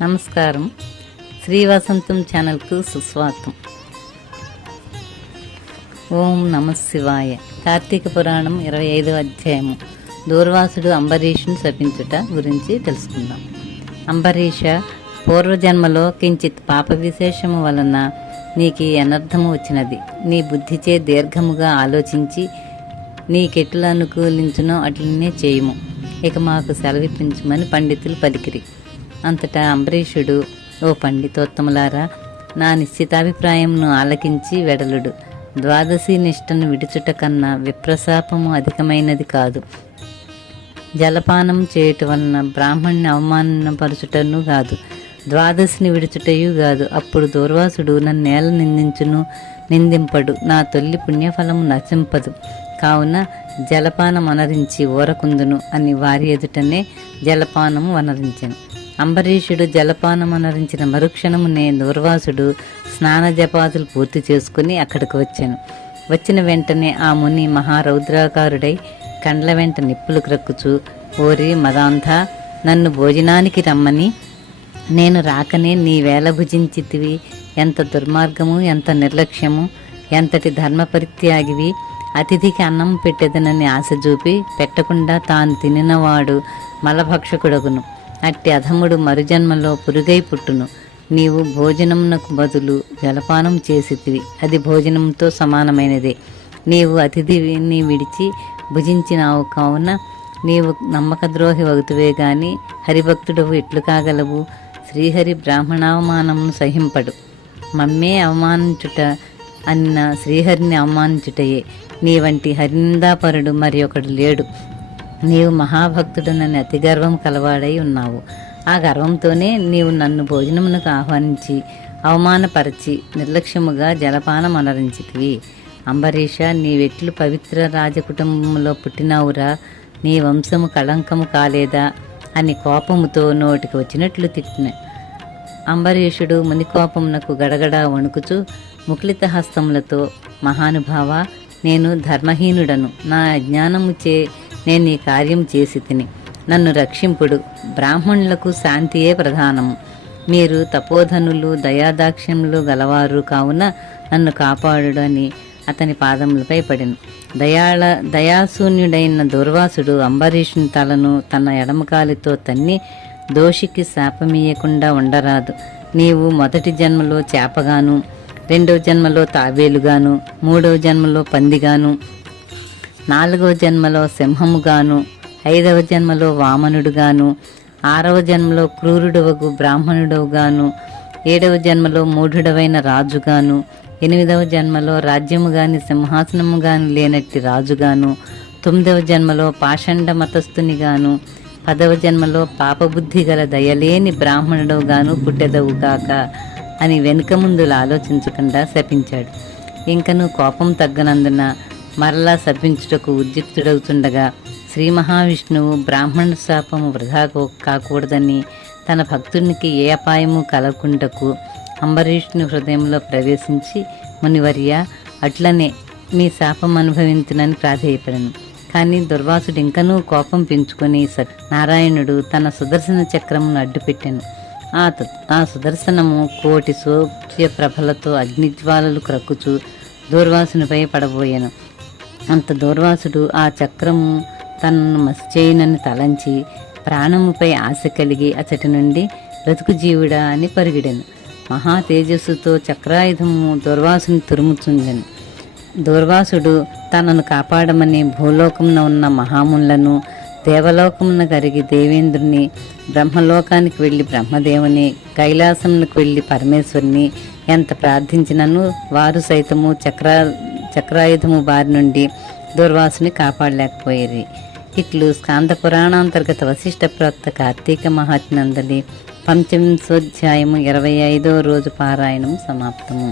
నమస్కారం. శ్రీ వసంతం ఛానల్కు సుస్వాగతం. ఓం నమ శివాయ. కార్తీక పురాణం 25వ అధ్యాయము. దూర్వాసుడు అంబరీషుని శపించుట గురించి తెలుసుకుందాం. అంబరీష, పూర్వజన్మలో కించిత్ పాప విశేషము వలన నీకు అనర్థము వచ్చినది. నీ బుద్ధిచే దీర్ఘముగా ఆలోచించి నీకెట్లు అనుకూలించునో అట్లనే చేయుము. ఇక మాకు సెలవిప్పించమని పండితులు పలికిరి. అంతటా అంబరీషుడు, ఓ పండితోత్తములారా, నా నిశ్చితాభిప్రాయంను ఆలకించి వెడలుడు. ద్వాదశి నిష్టను విడుచుట కన్నా విప్రశాపము అధికమైనది కాదు. జలపానం చేయుట వలన బ్రాహ్మణ్ణి అవమానపరచుటను కాదు, ద్వాదశిని విడుచుటయు కాదు. అప్పుడు దూర్వాసుడు నన్నేల నిందించును, నిందింపడు, నా తొల్లి పుణ్యఫలము నశింపదు. కావున జలపానం అనరించి ఊరకుందును అని వారి ఎదుటనే జలపానము వనరించెను. అంబరీషుడు జలపానం అనరించిన మరుక్షణమునే దూర్వాసుడు స్నాన జపాదులు పూర్తి చేసుకుని అక్కడికి వచ్చాను. వచ్చిన వెంటనే ఆ ముని మహారౌద్రాకారుడై కండ్ల వెంట నిప్పులు క్రక్కుచూ, ఓరి మదాంధ, నన్ను భోజనానికి రమ్మని నేను రాకనే నీ వేళ భుజించితివి. ఎంత దుర్మార్గము, ఎంత నిర్లక్ష్యము, ఎంతటి ధర్మ పరిత్యాగివి. అతిథికి అన్నం పెట్టెదనని ఆశ చూపి పెట్టకుండా తాను తినినవాడు మలభక్షకుడగును. అట్టి అధముడు మరుజన్మలో పురుగై పుట్టును. నీవు భోజనమునకు బదులు జలపానం చేసితివి, అది భోజనంతో సమానమైనదే. నీవు అతిథిని విడిచి భుజించినావు. కావున నీవు నమ్మకద్రోహి వగుతువే గాని హరిభక్తుడవు ఎట్లు కాగలవు? శ్రీహరి బ్రాహ్మణావమానమును సహింపడు. మమ్మే అవమానించుట అన్న శ్రీహరిని అవమానించుటయే. నీ వంటి హరినిందాపరుడు మరి ఒకడు లేడు. నీవు మహాభక్తుడనని అతి గర్వం కలవాడై ఉన్నావు. ఆ గర్వంతోనే నీవు నన్ను భోజనమునకు ఆహ్వానించి అవమానపరచి నిర్లక్ష్యముగా జలపానం అనరించితివి. అంబరీష, నీవెట్లు పవిత్ర రాజకుటుంబంలో పుట్టినావురా? నీ వంశము కళంకము కాలేదా అని కోపముతో నోటికి వచ్చినట్లు తిట్టిన అంబరీషుడు మునికోపమునకు గడగడ వణుకుచూ ముకులిత హస్తములతో, మహానుభావ, నేను ధర్మహీనుడను. నా అజ్ఞానముచే నేను ఈ కార్యం చేసి తిని, నన్ను రక్షింపుడు. బ్రాహ్మణులకు శాంతియే ప్రధానము. మీరు తపోధనులు, దయాదాక్ష్యములు గలవారు కావున నన్ను కాపాడు అని అతని పాదములపై పడిను. దయాశూన్యుడైన దూర్వాసుడు అంబరీషుని తలను తన ఎడమకాలితో తన్ని, దోషికి శాపమీయకుండా ఉండరాదు. నీవు మొదటి జన్మలో చేపగాను, రెండవ జన్మలో తాబేలుగాను, మూడవ జన్మలో పందిగాను, నాలుగవ జన్మలో సింహముగాను, ఐదవ జన్మలో వామనుడుగాను, ఆరవ జన్మలో క్రూరుడవగు బ్రాహ్మణుడవుగాను, ఏడవ జన్మలో మూఢుడవైన రాజుగాను, ఎనిమిదవ జన్మలో రాజ్యము గాని సింహాసనము గాని లేనట్టి రాజుగాను, తొమ్మిదవ జన్మలో పాషండ మతస్థునిగాను, 10వ జన్మలో పాపబుద్ధి గల దయలేని బ్రాహ్మణుడవుగాను పుట్టెదవుగాక అని వెనుక ముందులు ఆలోచించకుండా శపించాడు. ఇంకను కోపం తగ్గనందున మరలా శపించుటకు ఉద్యుక్తుడవుతుండగా శ్రీ మహావిష్ణువు బ్రాహ్మణ శాపము వృధా కాకూడదని తన భక్తునికి ఏ అపాయము కలగకుండకు అంబరీషుని హృదయంలో ప్రవేశించి, మునివర్య, అట్లనే మీ శాపం అనుభవించునని ప్రాధేయపడను. కానీ దుర్వాసుడు ఇంకనూ కోపం పెంచుకొని నారాయణుడు తన సుదర్శన చక్రమును అడ్డుపెట్టాను. ఆ సుదర్శనము కోటి సూర్య ప్రభలతో అగ్నిజ్వాలలు క్రక్కుచూ దూర్వాసునిపై పడబోయాను. అంత దూర్వాసుడు ఆ చక్రము తనను మసిచేయునని తలంచి ప్రాణముపై ఆశ కలిగి అచటి నుండి బ్రతుకు జీవుడా అని పరిగెడెను. మహా తేజస్సుతో చక్రాయుధము దూర్వాసుని తురుముచుండెను. దూర్వాసుడు తనను కాపాడమని భూలోకమున ఉన్న మహాములను, దేవలోకమున కరిగి దేవేంద్రుని, బ్రహ్మలోకానికి వెళ్ళి బ్రహ్మదేవుని, కైలాసమునకు వెళ్ళి పరమేశ్వరుని ఎంత ప్రార్థించినను వారు సైతము చక్రాయుధము బారి నుండి దూర్వాసుని కాపాడలేకపోయేది. ఇట్లు స్కాంద పురాణాంతర్గత వశిష్ఠ ప్రోక్త కార్తీక మహాత్మ్యందలి పంచవింశోధ్యాయము 25వ రోజు పారాయణము సమాప్తము.